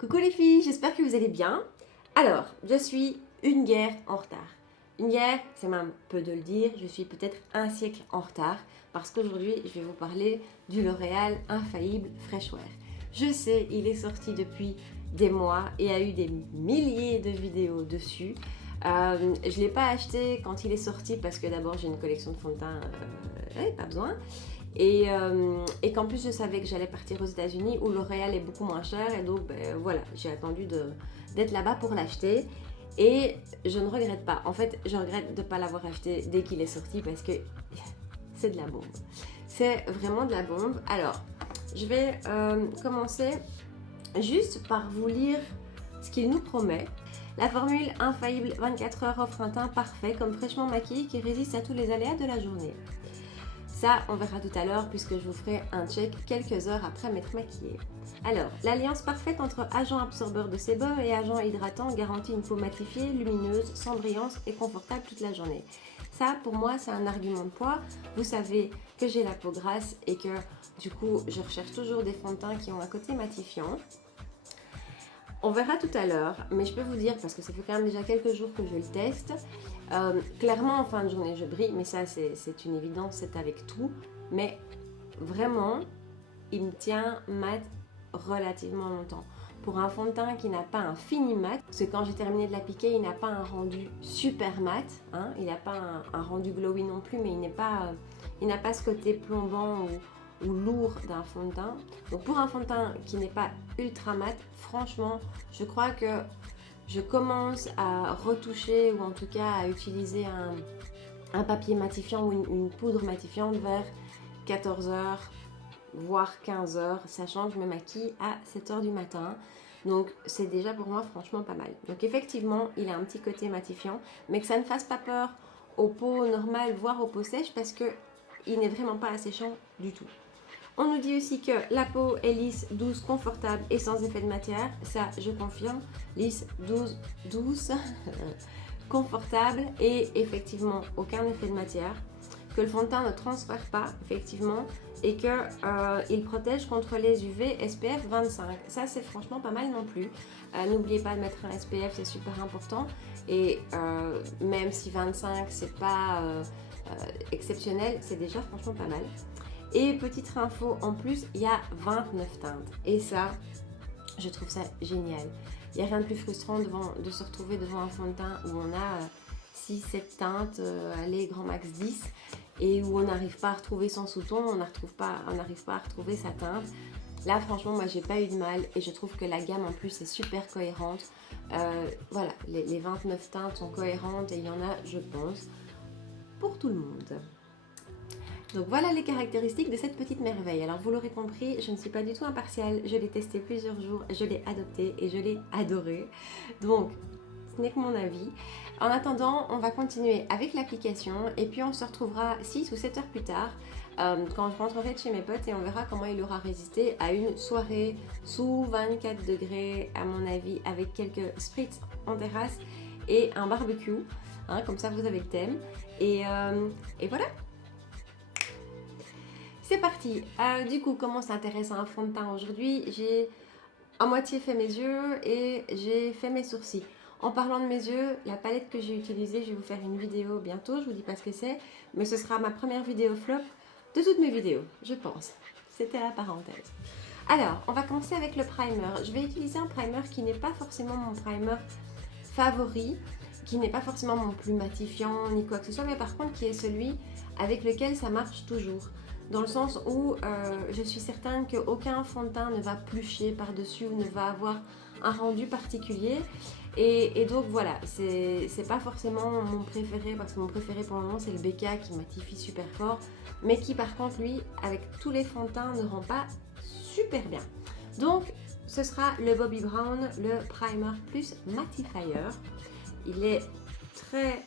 Coucou les filles, j'espère que vous allez bien. Alors, je suis une guerre en retard. Une guerre, c'est même peu de le dire, je suis peut-être un siècle en retard parce qu'aujourd'hui, je vais vous parler du L'Oréal Infaillible Fresh Wear. Je sais, il est sorti depuis des mois et a eu des milliers de vidéos dessus. Je ne l'ai pas acheté quand il est sorti parce que d'abord j'ai une collection de fond de teint, pas besoin. Et qu'en plus je savais que j'allais partir aux États-Unis où L'Oréal est beaucoup moins cher et donc voilà, j'ai attendu d'être là-bas pour l'acheter et je ne regrette pas. En fait, je regrette de ne pas l'avoir acheté dès qu'il est sorti parce que c'est de la bombe. C'est vraiment de la bombe. Alors, je vais commencer juste par vous lire ce qu'il nous promet. La formule infaillible 24 heures offre un teint parfait comme fraîchement maquillé qui résiste à tous les aléas de la journée. Ça, on verra tout à l'heure puisque je vous ferai un check quelques heures après m'être maquillée. Alors, l'alliance parfaite entre agent absorbeur de sébum et agent hydratant garantit une peau matifiée, lumineuse, sans brillance et confortable toute la journée. Ça, pour moi, c'est un argument de poids. Vous savez que j'ai la peau grasse et que du coup, je recherche toujours des fonds de teint qui ont un côté matifiant. On verra tout à l'heure, mais je peux vous dire, parce que ça fait quand même déjà quelques jours que je le teste, clairement en fin de journée je brille, mais ça c'est une évidence, c'est avec tout, mais vraiment il me tient mat relativement longtemps. Pour un fond de teint qui n'a pas un fini mat, parce que quand j'ai terminé de l'appliquer, il n'a pas un rendu super mat, hein, il n'a pas un rendu glowy non plus, mais il n'a pas ce côté plombant ou lourd d'un fond de teint. Donc pour un fond de teint qui n'est pas ultra mat, franchement, je crois que je commence à retoucher ou en tout cas à utiliser un papier matifiant ou une poudre matifiante vers 14h, voire 15h, sachant que je me maquille à 7h du matin. Donc c'est déjà pour moi franchement pas mal. Donc effectivement, il a un petit côté matifiant, mais que ça ne fasse pas peur aux peaux normales, voire aux peaux sèches, parce que il n'est vraiment pas asséchant du tout. On nous dit aussi que la peau est lisse, douce, confortable et sans effet de matière. Ça, je confirme. Lisse, douce, confortable et effectivement aucun effet de matière. Que le fond de teint ne transfère pas, effectivement, et qu'il protège contre les UV SPF 25. Ça, c'est franchement pas mal non plus. N'oubliez pas de mettre un SPF, c'est super important. Et même si 25, c'est pas exceptionnel, c'est déjà franchement pas mal. Et petite info en plus, il y a 29 teintes. Et ça, je trouve ça génial. Il n'y a rien de plus frustrant de se retrouver devant un fond de teint où on a 6-7 teintes, allez, grand max 10, et où on n'arrive pas à retrouver son sous-ton, on n'arrive pas à retrouver sa teinte. Là, franchement, moi, j'ai pas eu de mal et je trouve que la gamme en plus est super cohérente. Voilà, les 29 teintes sont cohérentes et il y en a, je pense, pour tout le monde. Donc voilà les caractéristiques de cette petite merveille. Alors vous l'aurez compris, je ne suis pas du tout impartiale, je l'ai testé plusieurs jours, je l'ai adopté et je l'ai adoré. Donc ce n'est que mon avis. En attendant, on va continuer avec l'application et puis on se retrouvera 6 ou 7 heures plus tard quand je rentrerai de chez mes potes et on verra comment il aura résisté à une soirée sous 24 degrés à mon avis avec quelques spritz en terrasse et un barbecue. Hein, comme ça vous avez le thème. Et voilà. C'est parti. Du coup, comment s'intéresse à un fond de teint aujourd'hui? J'ai à moitié fait mes yeux et j'ai fait mes sourcils. En parlant de mes yeux, la palette que j'ai utilisée, je vais vous faire une vidéo bientôt, je vous dis pas ce que c'est, mais ce sera ma première vidéo flop de toutes mes vidéos, je pense. C'était la parenthèse. Alors, on va commencer avec le primer. Je vais utiliser un primer qui n'est pas forcément mon primer favori, qui n'est pas forcément mon plus matifiant ni quoi que ce soit, mais par contre qui est celui avec lequel ça marche toujours. Dans le sens où je suis certaine qu'aucun fond de teint ne va plucher par-dessus ou ne va avoir un rendu particulier. Et donc voilà, c'est pas forcément mon préféré, parce que mon préféré pour le moment c'est le BK qui matifie super fort, mais qui par contre lui, avec tous les fonds de teint, ne rend pas super bien. Donc ce sera le Bobbi Brown, le Primer plus Mattifier. Il est très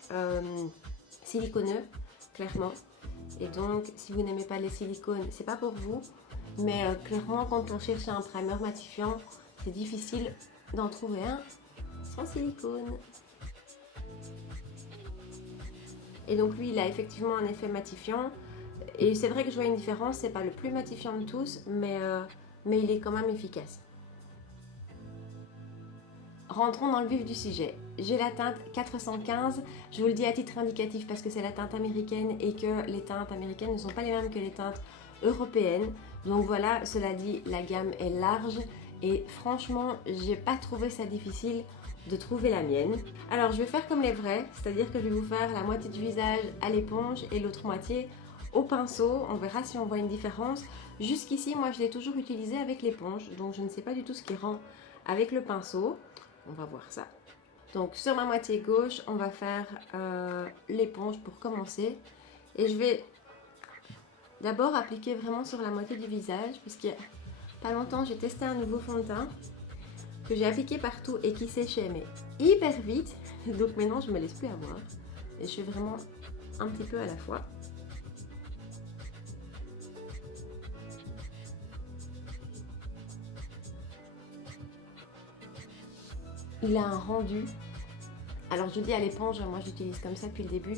siliconeux, clairement. Et donc, si vous n'aimez pas les silicones, c'est pas pour vous. Mais clairement, quand on cherche un primer matifiant, c'est difficile d'en trouver un sans silicone. Et donc lui, il a effectivement un effet matifiant. Et c'est vrai que je vois une différence, c'est pas le plus matifiant de tous, mais il est quand même efficace. rentrons dans le vif du sujet. J'ai la teinte 415, je vous le dis à titre indicatif parce que c'est la teinte américaine et que les teintes américaines ne sont pas les mêmes que les teintes européennes. Donc voilà, cela dit, la gamme est large et franchement, j'ai pas trouvé ça difficile de trouver la mienne. Alors je vais faire comme les vrais, c'est-à-dire que je vais vous faire la moitié du visage à l'éponge et l'autre moitié au pinceau. On verra si on voit une différence. Jusqu'ici, moi je l'ai toujours utilisé avec l'éponge, donc je ne sais pas du tout ce qui rend avec le pinceau. On va voir ça. Donc sur ma moitié gauche, on va faire l'éponge pour commencer. Et je vais d'abord appliquer vraiment sur la moitié du visage, puisqu'il y a pas longtemps, j'ai testé un nouveau fond de teint que j'ai appliqué partout et qui séchait mais hyper vite. Donc maintenant, je me laisse plus avoir. Et je fais vraiment un petit peu à la fois. Il a un rendu. Alors je dis à l'éponge, moi j'utilise comme ça depuis le début.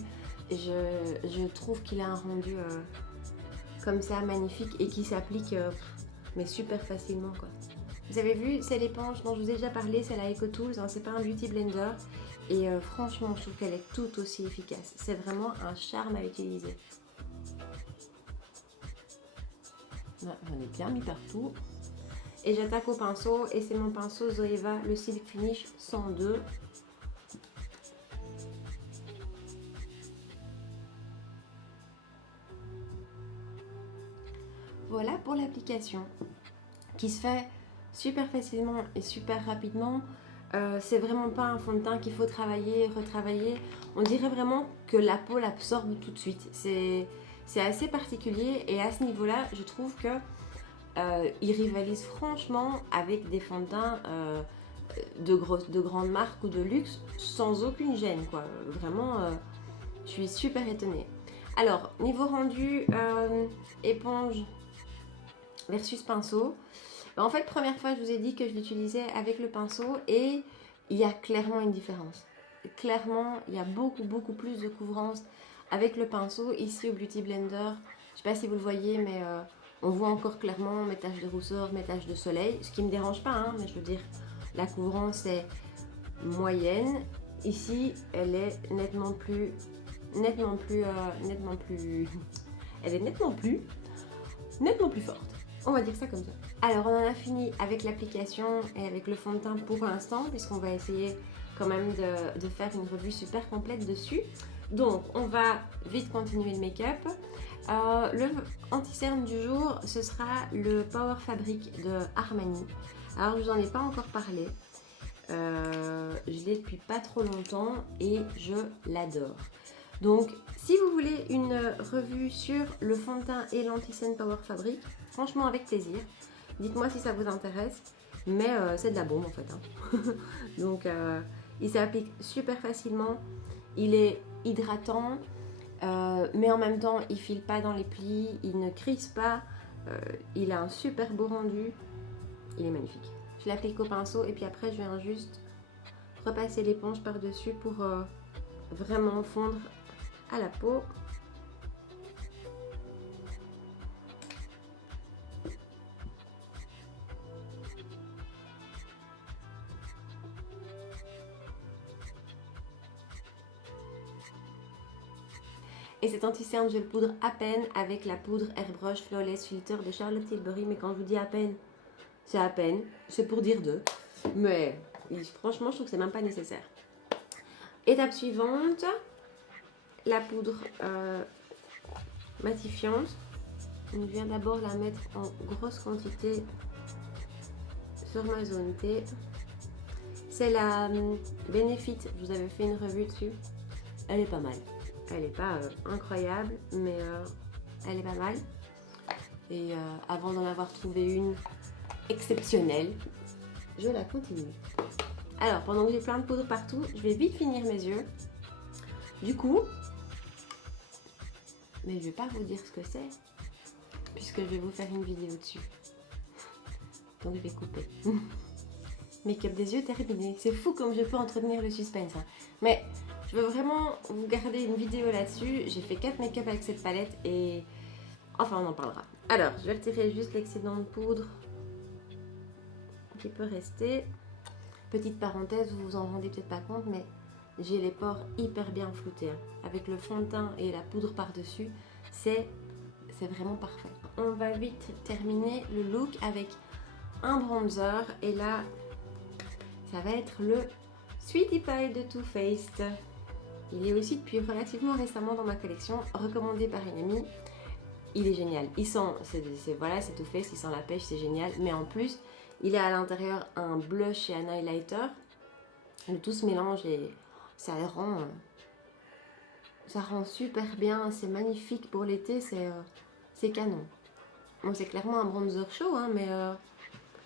Et je trouve qu'il a un rendu comme ça magnifique et qui s'applique mais super facilement quoi. Vous avez vu, c'est l'éponge dont je vous ai déjà parlé, c'est la EcoTools, hein, c'est pas un beauty blender. Et franchement, je trouve qu'elle est tout aussi efficace. C'est vraiment un charme à utiliser. J'en ai bien mis partout. Et j'attaque au pinceau et c'est mon pinceau Zoeva, le Silk Finish 102. Voilà pour l'application qui se fait super facilement et super rapidement. C'est vraiment pas un fond de teint qu'il faut travailler, retravailler. On dirait vraiment que la peau l'absorbe tout de suite. C'est assez particulier et à ce niveau-là, je trouve que il rivalise franchement avec des fonds de teint de grandes marques ou de luxe sans aucune gêne quoi. Vraiment, je suis super étonnée. Alors, niveau rendu, éponge versus pinceau. En fait, première fois, je vous ai dit que je l'utilisais avec le pinceau et il y a clairement une différence. Clairement, il y a beaucoup plus de couvrance avec le pinceau. Ici, au Beauty Blender, je ne sais pas si vous le voyez, mais on voit encore clairement mes taches de rousseur, mes taches de soleil. Ce qui ne me dérange pas, hein, mais je veux dire, la couvrance est moyenne. Ici, elle est nettement plus elle est nettement plus forte. On va dire ça comme ça. Alors, on en a fini avec l'application et avec le fond de teint pour l'instant, puisqu'on va essayer quand même de faire une revue super complète dessus. Donc, on va vite continuer le make-up. Le anti-cerne du jour, ce sera le Power Fabric de Armani. Alors, je vous en ai pas encore parlé. Je l'ai depuis pas trop longtemps et je l'adore. Donc, si vous voulez une revue sur le fond de teint et l'anti-cerne Power Fabric, franchement avec plaisir. Dites-moi si ça vous intéresse, mais c'est de la bombe en fait. Hein. Donc, il s'applique super facilement, il est hydratant, mais en même temps, il file pas dans les plis, il ne crise pas, il a un super beau rendu, il est magnifique. Je l'applique au pinceau et puis après, je viens juste repasser l'éponge par-dessus pour vraiment fondre à la peau. Et cet anti-cerne, je le poudre à peine avec la poudre Airbrush Flawless Filter de Charlotte Tilbury. Mais quand je vous dis à peine, c'est à peine. C'est pour dire deux. Mais franchement, je trouve que c'est même pas nécessaire. Étape suivante, la poudre matifiante. Je viens d'abord la mettre en grosse quantité sur ma zone T. C'est la Benefit, je vous avais fait une revue dessus. Elle est pas mal. Elle n'est pas incroyable, mais elle est pas mal. Et avant d'en avoir trouvé une exceptionnelle, je la continue. Alors, pendant que j'ai plein de poudre partout, je vais vite finir mes yeux. Du coup, mais je ne vais pas vous dire ce que c'est, puisque je vais vous faire une vidéo dessus. Donc je vais couper. Make-up des yeux terminé. C'est fou comme je peux entretenir le suspense. Hein. Mais je veux vraiment vous garder une vidéo là-dessus. J'ai fait 4 make-up avec cette palette et... Enfin, on en parlera. Alors, je vais retirer juste l'excédent de poudre qui peut rester. petite parenthèse, vous vous en rendez peut-être pas compte, mais j'ai les pores hyper bien floutés. Hein. Avec le fond de teint et la poudre par-dessus, c'est vraiment parfait. On va vite terminer le look avec un bronzer. Et là, ça va être le Sweetie Pie de Too Faced. Il est aussi depuis relativement récemment dans ma collection, recommandé par une amie. Il est génial. Il sent, voilà, c'est Too Faced, il sent la pêche, c'est génial. Mais en plus, il a à l'intérieur un blush et un highlighter. Le tout se mélange et ça rend super bien. C'est magnifique pour l'été, c'est canon. Bon, c'est clairement un bronzer chaud, hein, mais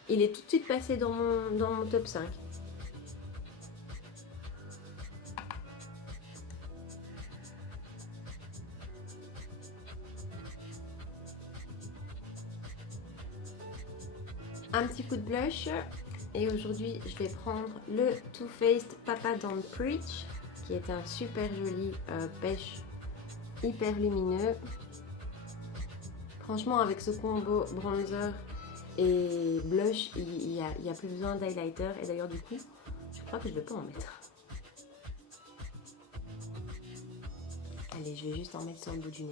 il est tout de suite passé dans mon top 5. Un petit coup de blush. Et aujourd'hui, je vais prendre le Too Faced Papa Don't Preach, qui est un super joli pêche hyper lumineux. Franchement, avec ce combo bronzer et blush, il y a plus besoin d'highlighter. Et d'ailleurs, du coup, je crois que je ne vais pas en mettre. Allez, je vais juste en mettre sur le bout du nez.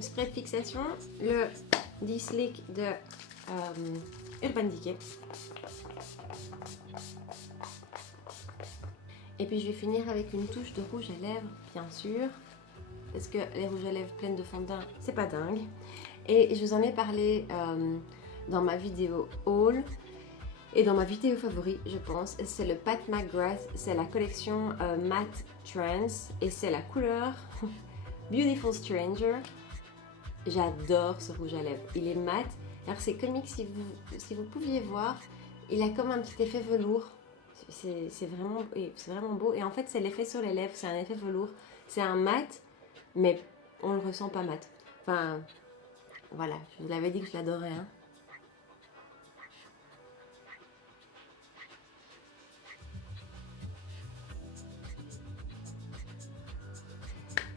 Spray de fixation, le D-Slick de Urban Decay. Et puis je vais finir avec une touche de rouge à lèvres, bien sûr, parce que les rouges à lèvres pleines de fond de teint, c'est pas dingue. Et je vous en ai parlé dans ma vidéo haul et dans ma vidéo favori, je pense. C'est le Pat McGrath, c'est la collection Matte Trance et c'est la couleur Beautiful Stranger. J'adore ce rouge à lèvres, il est mat. Alors c'est comique, si vous pouviez voir, il a comme un petit effet velours. C'est vraiment beau. Et en fait, c'est l'effet sur les lèvres, c'est un effet velours. C'est un mat, mais on le ressent pas mat. Enfin, voilà, je vous l'avais dit que je l'adorais. Hein.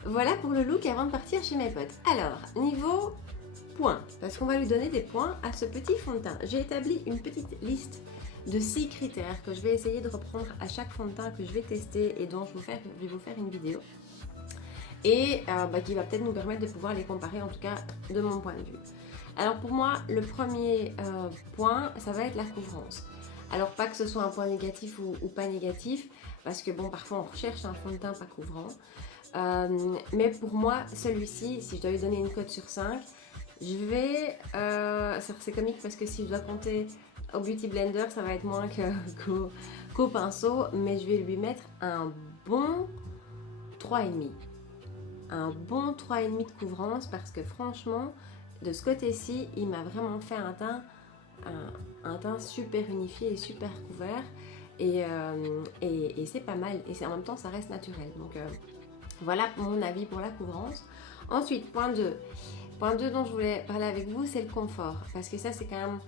Voilà pour le look avant de partir chez mes potes. Alors, niveau points, parce qu'on va lui donner des points à ce petit fond de teint. J'ai établi une petite liste de 6 critères que je vais essayer de reprendre à chaque fond de teint que je vais tester et dont je vais vous faire une vidéo. Et qui va peut-être nous permettre de pouvoir les comparer, en tout cas de mon point de vue. Alors pour moi, le premier point, ça va être la couvrance. Alors pas que ce soit un point négatif ou pas négatif, parce que bon, parfois on recherche un fond de teint pas couvrant. Mais pour moi, celui-ci, si je dois lui donner une cote sur 5, je vais... c'est comique parce que si je dois compter au Beauty Blender, ça va être moins qu'au pinceau, mais je vais lui mettre un bon 3,5. Un bon 3,5 de couvrance parce que franchement, de ce côté-ci, il m'a vraiment fait un teint super unifié et super couvert. Et c'est pas mal. Et en même temps, ça reste naturel. Donc voilà mon avis pour la couvrance. Ensuite, point 2. Point 2 dont je voulais parler avec vous, c'est le confort. Parce que ça, c'est quand même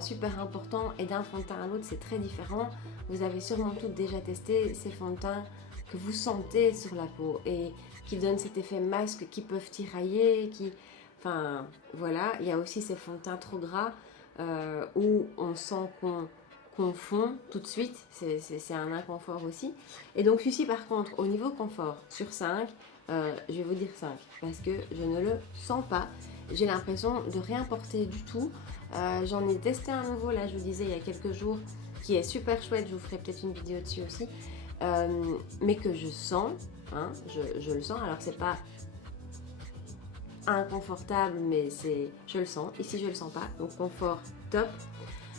super important. Et d'un fond de teint à l'autre, c'est très différent. Vous avez sûrement toutes déjà testé ces fonds de teint que vous sentez sur la peau et qui donnent cet effet masque, qui peuvent tirailler, enfin, voilà. Il y a aussi ces fonds de teint trop gras où on sent qu'on fond tout de suite. C'est un inconfort aussi. Et donc, celui-ci, par contre, au niveau confort, sur 5, je vais vous dire 5 parce que je ne le sens pas. J'ai l'impression de rien porter du tout. J'en ai testé un nouveau, là, je vous disais, il y a quelques jours, qui est super chouette. Je vous ferai peut-être une vidéo dessus aussi. Mais que je sens, hein, je le sens. Alors, c'est pas inconfortable, mais je le sens. Ici, je le sens pas. Donc, confort, top.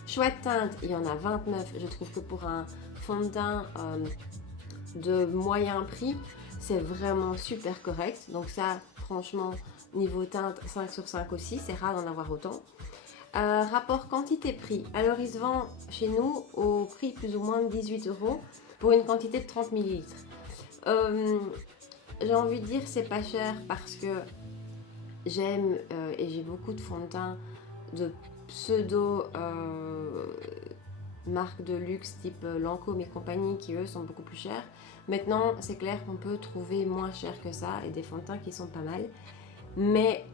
Choix de teinte, il y en a 29. Je trouve que pour un fond de teint de moyen prix, c'est vraiment super correct. Donc ça, franchement, niveau teinte, 5 sur 5 aussi. C'est rare d'en avoir autant. Rapport quantité-prix. Alors, il se vend chez nous au prix plus ou moins de 18 € pour une quantité de 30 ml. J'ai envie de dire c'est pas cher parce que j'aime et j'ai beaucoup de fonds de teint de pseudo marques de luxe type Lancôme et compagnie qui eux sont beaucoup plus chers. Maintenant c'est clair qu'on peut trouver moins cher que ça et des fonds de teint qui sont pas mal, mais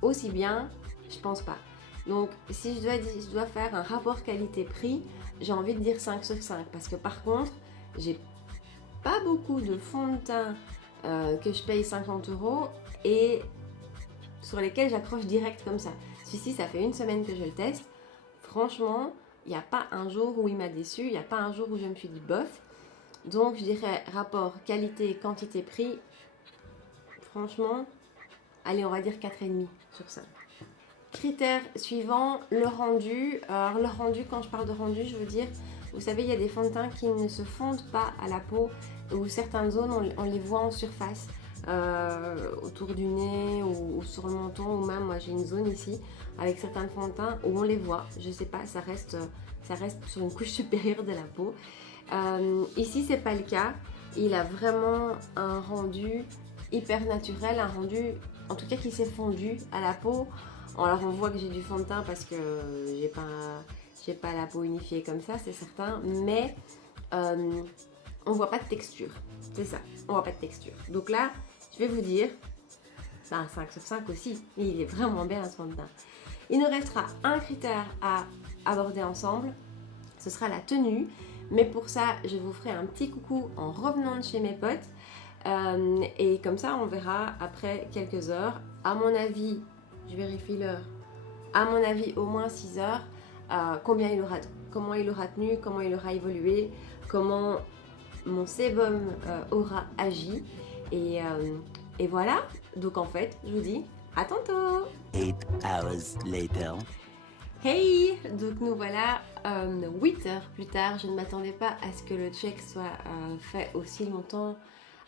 aussi bien je pense pas. Donc si je dois faire un rapport qualité-prix, j'ai envie de dire 5 sur 5 parce que par contre, j'ai pas beaucoup de fonds de teint que je paye 50 € et sur lesquels j'accroche direct comme ça. Celui-ci, ça fait une semaine que je le teste. Franchement, il n'y a pas un jour où il m'a déçu, il n'y a pas un jour où je me suis dit bof. Donc je dirais rapport qualité, quantité, prix. Franchement, allez, on va dire 4,5 sur 5. Critère suivant, le rendu. Alors le rendu, quand je parle de rendu, je veux dire, vous savez, il y a des fonds de teint qui ne se fondent pas à la peau, ou certaines zones, on les voit en surface, autour du nez ou sur le menton, ou même, moi j'ai une zone ici, avec certains fonds de teint où on les voit, je sais pas, ça reste sur une couche supérieure de la peau. Ici, c'est pas le cas, il a vraiment un rendu hyper naturel, un rendu, en tout cas qui s'est fondu à la peau. Alors on voit que j'ai du fond de teint parce que j'ai pas la peau unifiée comme ça, c'est certain, mais on voit pas de texture, c'est ça, on voit pas de texture. Donc là, je vais vous dire, c'est un 5 sur 5 aussi, il est vraiment bien ce fond de teint. Il nous restera un critère à aborder ensemble, ce sera la tenue, mais pour ça, je vous ferai un petit coucou en revenant de chez mes potes, et comme ça, on verra après quelques heures. À mon avis, je vérifie l'heure, à mon avis au moins 6 heures, comment il aura tenu, comment il aura évolué, comment mon sébum aura agi, et voilà. Donc en fait, je vous dis à tantôt. 8 hours later. Hey, donc nous voilà 8 heures plus tard. Je ne m'attendais pas à ce que le check soit fait aussi longtemps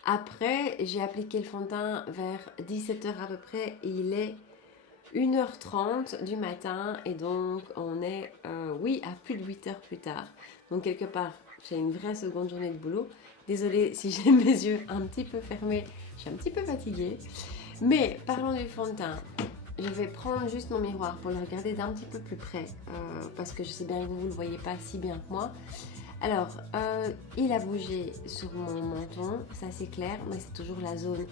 après. J'ai appliqué le fond de teint vers 17 h à peu près et il est 1h30 du matin et donc on est, oui, à plus de 8 heures plus tard. Donc quelque part, j'ai une vraie seconde journée de boulot. Désolée si j'ai mes yeux un petit peu fermés, je suis un petit peu fatiguée. Mais parlons du fond de teint. Je vais prendre juste mon miroir pour le regarder d'un petit peu plus près parce que je sais bien que vous ne le voyez pas si bien que moi. Alors, il a bougé sur mon menton, ça c'est clair, mais c'est toujours la zone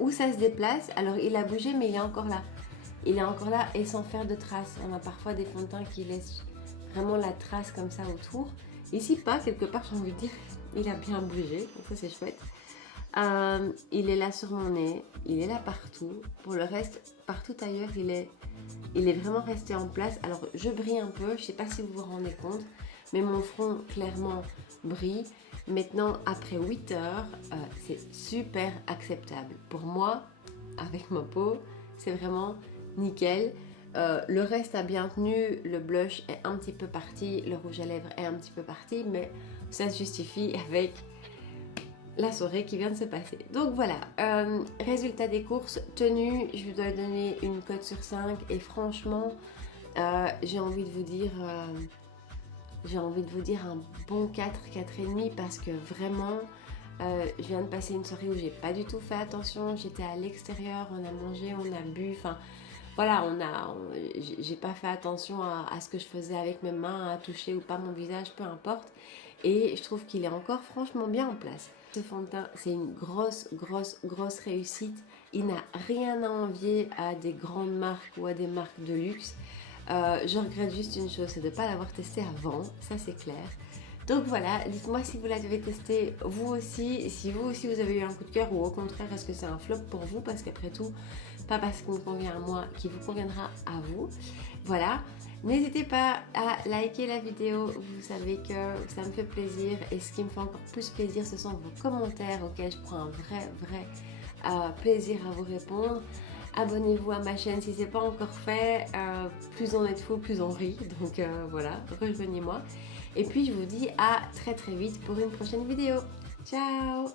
où ça se déplace. Alors il a bougé mais il est encore là. Il est encore là et sans faire de traces. On a parfois des fonds de teint qui laissent vraiment la trace comme ça autour. Ici pas, quelque part j'ai envie de dire, il a bien bougé, donc ça c'est chouette. Il est là sur mon nez, il est là partout. Pour le reste, partout ailleurs, il est vraiment resté en place. Alors je brille un peu, je sais pas si vous vous rendez compte, mais mon front clairement brille. Maintenant, après 8 heures, c'est super acceptable. Pour moi, avec ma peau, c'est vraiment nickel. Le reste a bien tenu, le blush est un petit peu parti, le rouge à lèvres est un petit peu parti, mais ça se justifie avec la soirée qui vient de se passer. Donc voilà, résultat des courses, tenue, je vous dois donner une cote sur 5 et franchement, j'ai envie de vous dire un bon 4, 4,5 parce que vraiment, je viens de passer une soirée où j'ai pas du tout fait attention, j'étais à l'extérieur, on a mangé, on a bu, enfin voilà, j'ai pas fait attention à ce que je faisais avec mes mains, à toucher ou pas mon visage, peu importe. Et je trouve qu'il est encore franchement bien en place. Ce fond de teint, c'est une grosse réussite. Il n'a rien à envier à des grandes marques ou à des marques de luxe. Je regrette juste une chose, c'est de ne pas l'avoir testé avant, ça c'est clair. Donc voilà, dites-moi si vous l'avez testé vous aussi, si vous aussi vous avez eu un coup de cœur ou au contraire est-ce que c'est un flop pour vous parce qu'après tout, pas parce qu'il me convient à moi qui vous conviendra à vous. Voilà, n'hésitez pas à liker la vidéo, vous savez que ça me fait plaisir et ce qui me fait encore plus plaisir ce sont vos commentaires auxquels je prends un vrai plaisir à vous répondre. Abonnez-vous à ma chaîne si ce n'est pas encore fait, plus on est de fous, plus on rit, donc voilà, rejoignez-moi. Et puis je vous dis à très vite pour une prochaine vidéo. Ciao!